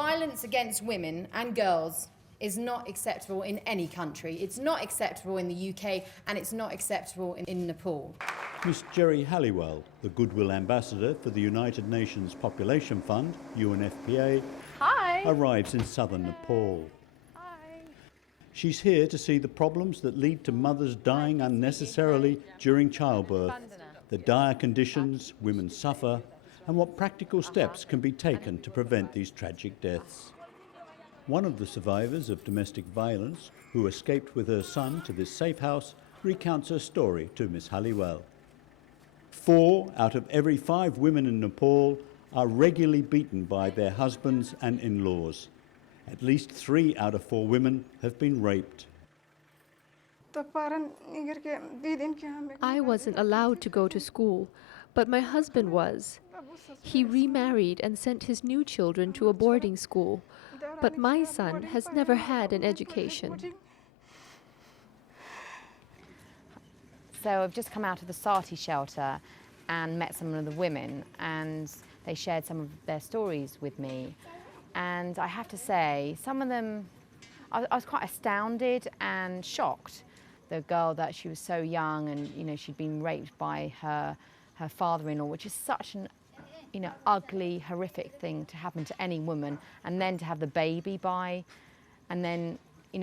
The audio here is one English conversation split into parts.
Violence against women and girls is not acceptable in any country. It's not acceptable in the UK, and it's not acceptable in Nepal. Miss Geri Halliwell, the Goodwill Ambassador for the United Nations Population Fund, UNFPA, Hi. arrives in southern Nepal. Hi. She's here to see the problems that lead to mothers dying unnecessarily during childbirth, the dire conditions women suffer, and what practical steps can be taken to prevent these tragic deaths. One of the survivors of domestic violence, who escaped with her son to this safe house, recounts her story to Miss Halliwell. 4 out of every 5 women in Nepal are regularly beaten by their husbands and in-laws. At least 3 out of 4 women have been raped. I wasn't allowed to go to school, but my husband was. He remarried and sent his new children to a boarding school, but my son has never had an education. So I've just come out of the Sati shelter and met some of the women, and they shared some of their stories with me. And I have to say, some of them, I was quite astounded and shocked. The girl, that she was so young, and she'd been raped by her father-in-law, which is such an ugly, horrific thing to happen to any woman, and then to have the baby by, and then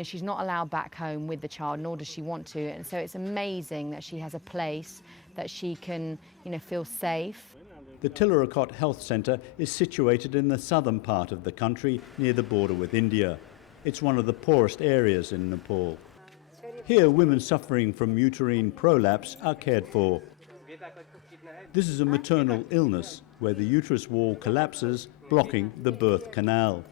she's not allowed back home with the child, nor does she want to. And so it's amazing that she has a place that she can feel safe. The Tilarakot Health Centre is situated in the southern part of the country near the border with India. It's one of the poorest areas in Nepal. Here, women suffering from uterine prolapse are cared for. This is a maternal illness where the uterus wall collapses, blocking the birth canal.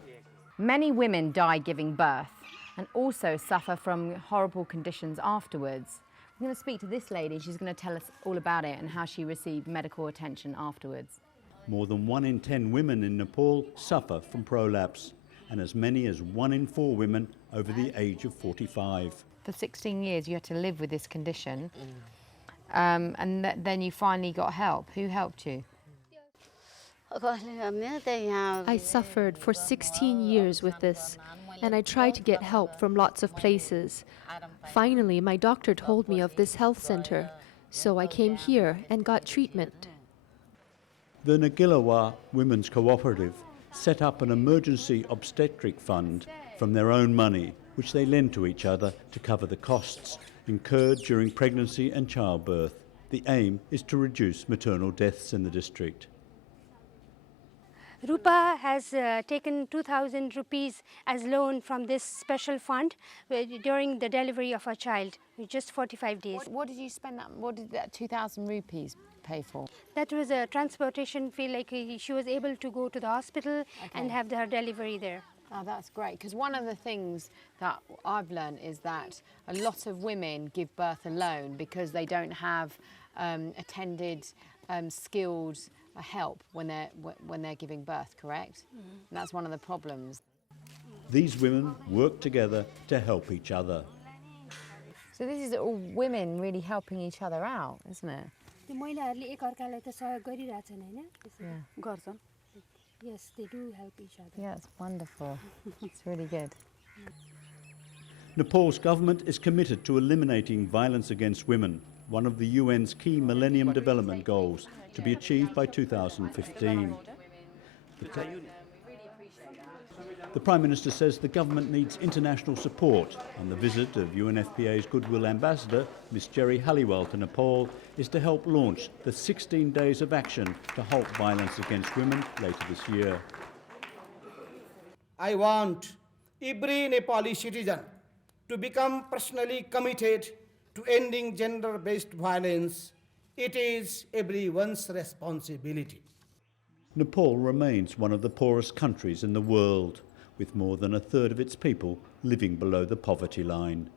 Many women die giving birth and also suffer from horrible conditions afterwards. I'm going to speak to this lady. She's going to tell us all about it and how she received medical attention afterwards. More than 1 in 10 women in Nepal suffer from prolapse, and as many as 1 in 4 women over the age of 45. For 16 years you had to live with this condition, and then you finally got help. Who helped you? I suffered for 16 years with this, and I tried to get help from lots of places. Finally, my doctor told me of this health center, so I came here and got treatment. The Nagilawa Women's Cooperative set up an emergency obstetric fund from their own money, which they lend to each other to cover the costs incurred during pregnancy and childbirth. The aim is to reduce maternal deaths in the district. Rupa has taken 2,000 rupees as loan from this special fund during the delivery of a child, just 45 days. What did you spend that? What did that 2,000 rupees pay for? That was a transportation fee, like she was able to go to the hospital and have her delivery there. Oh, that's great, because one of the things that I've learned is that a lot of women give birth alone because they don't have attended, skilled help when they're giving birth, correct? And that's one of the problems. These women work together to help each other. So this is all women really helping each other out, isn't it? Yes, they do help each other. Yeah, it's wonderful. It's really good. Nepal's government is committed to eliminating violence against women, one of the UN's key Millennium Development Goals, to be achieved by 2015. The Prime Minister says the government needs international support, and the visit of UNFPA's Goodwill Ambassador, Miss Geri Halliwell, to Nepal is to help launch the 16 days of action to halt violence against women later this year. I want every Nepali citizen to become personally committed to ending gender-based violence. It is everyone's responsibility. Nepal remains one of the poorest countries in the world, with more than 1/3 of its people living below the poverty line.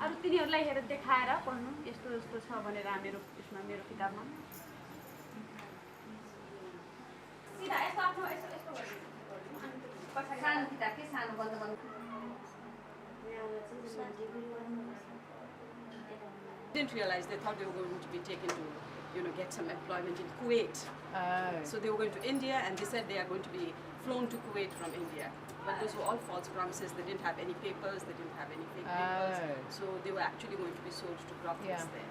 अरु तिनीहरूलाई हेरेर देखाएर पढ्नु यस्तो यस्तो छ भनेर मेरो यसमा मेरो किताबमा सिधा यस्तो आफ्नो यस्तो यस्तो गर्नु सानो किताब के सानो बन्द बन्द didn't realize they thought they were going to be taken to get some employment in Kuwait. So they were going to India and they said they are going to be flown to Kuwait from India. But those were all false promises. They didn't have any papers, they didn't have any fake papers. So they were actually going to be sold to brothels there.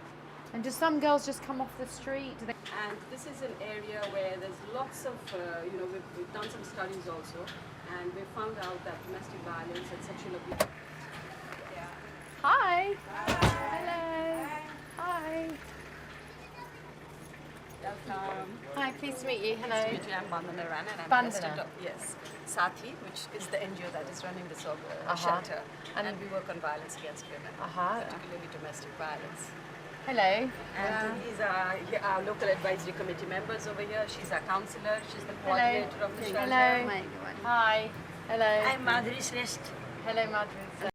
And do some girls just come off the street? And this is an area where there's lots of, we've done some studies also, and we found out that domestic violence and sexual abuse. Hi. Hello. Hi. Welcome. Hi, pleased to meet you. Hello. Nice to meet you. I'm Bandana Rana and I'm Bandana. president of Sathi, which is the NGO that is running this shelter. And we work on violence against women, particularly domestic violence. Hello. And these are our local advisory committee members over here. She's our counsellor. She's the coordinator of the shelter. Hello. Hi. Hello. I'm Madhuri Shrestha. Hello, Madhuri.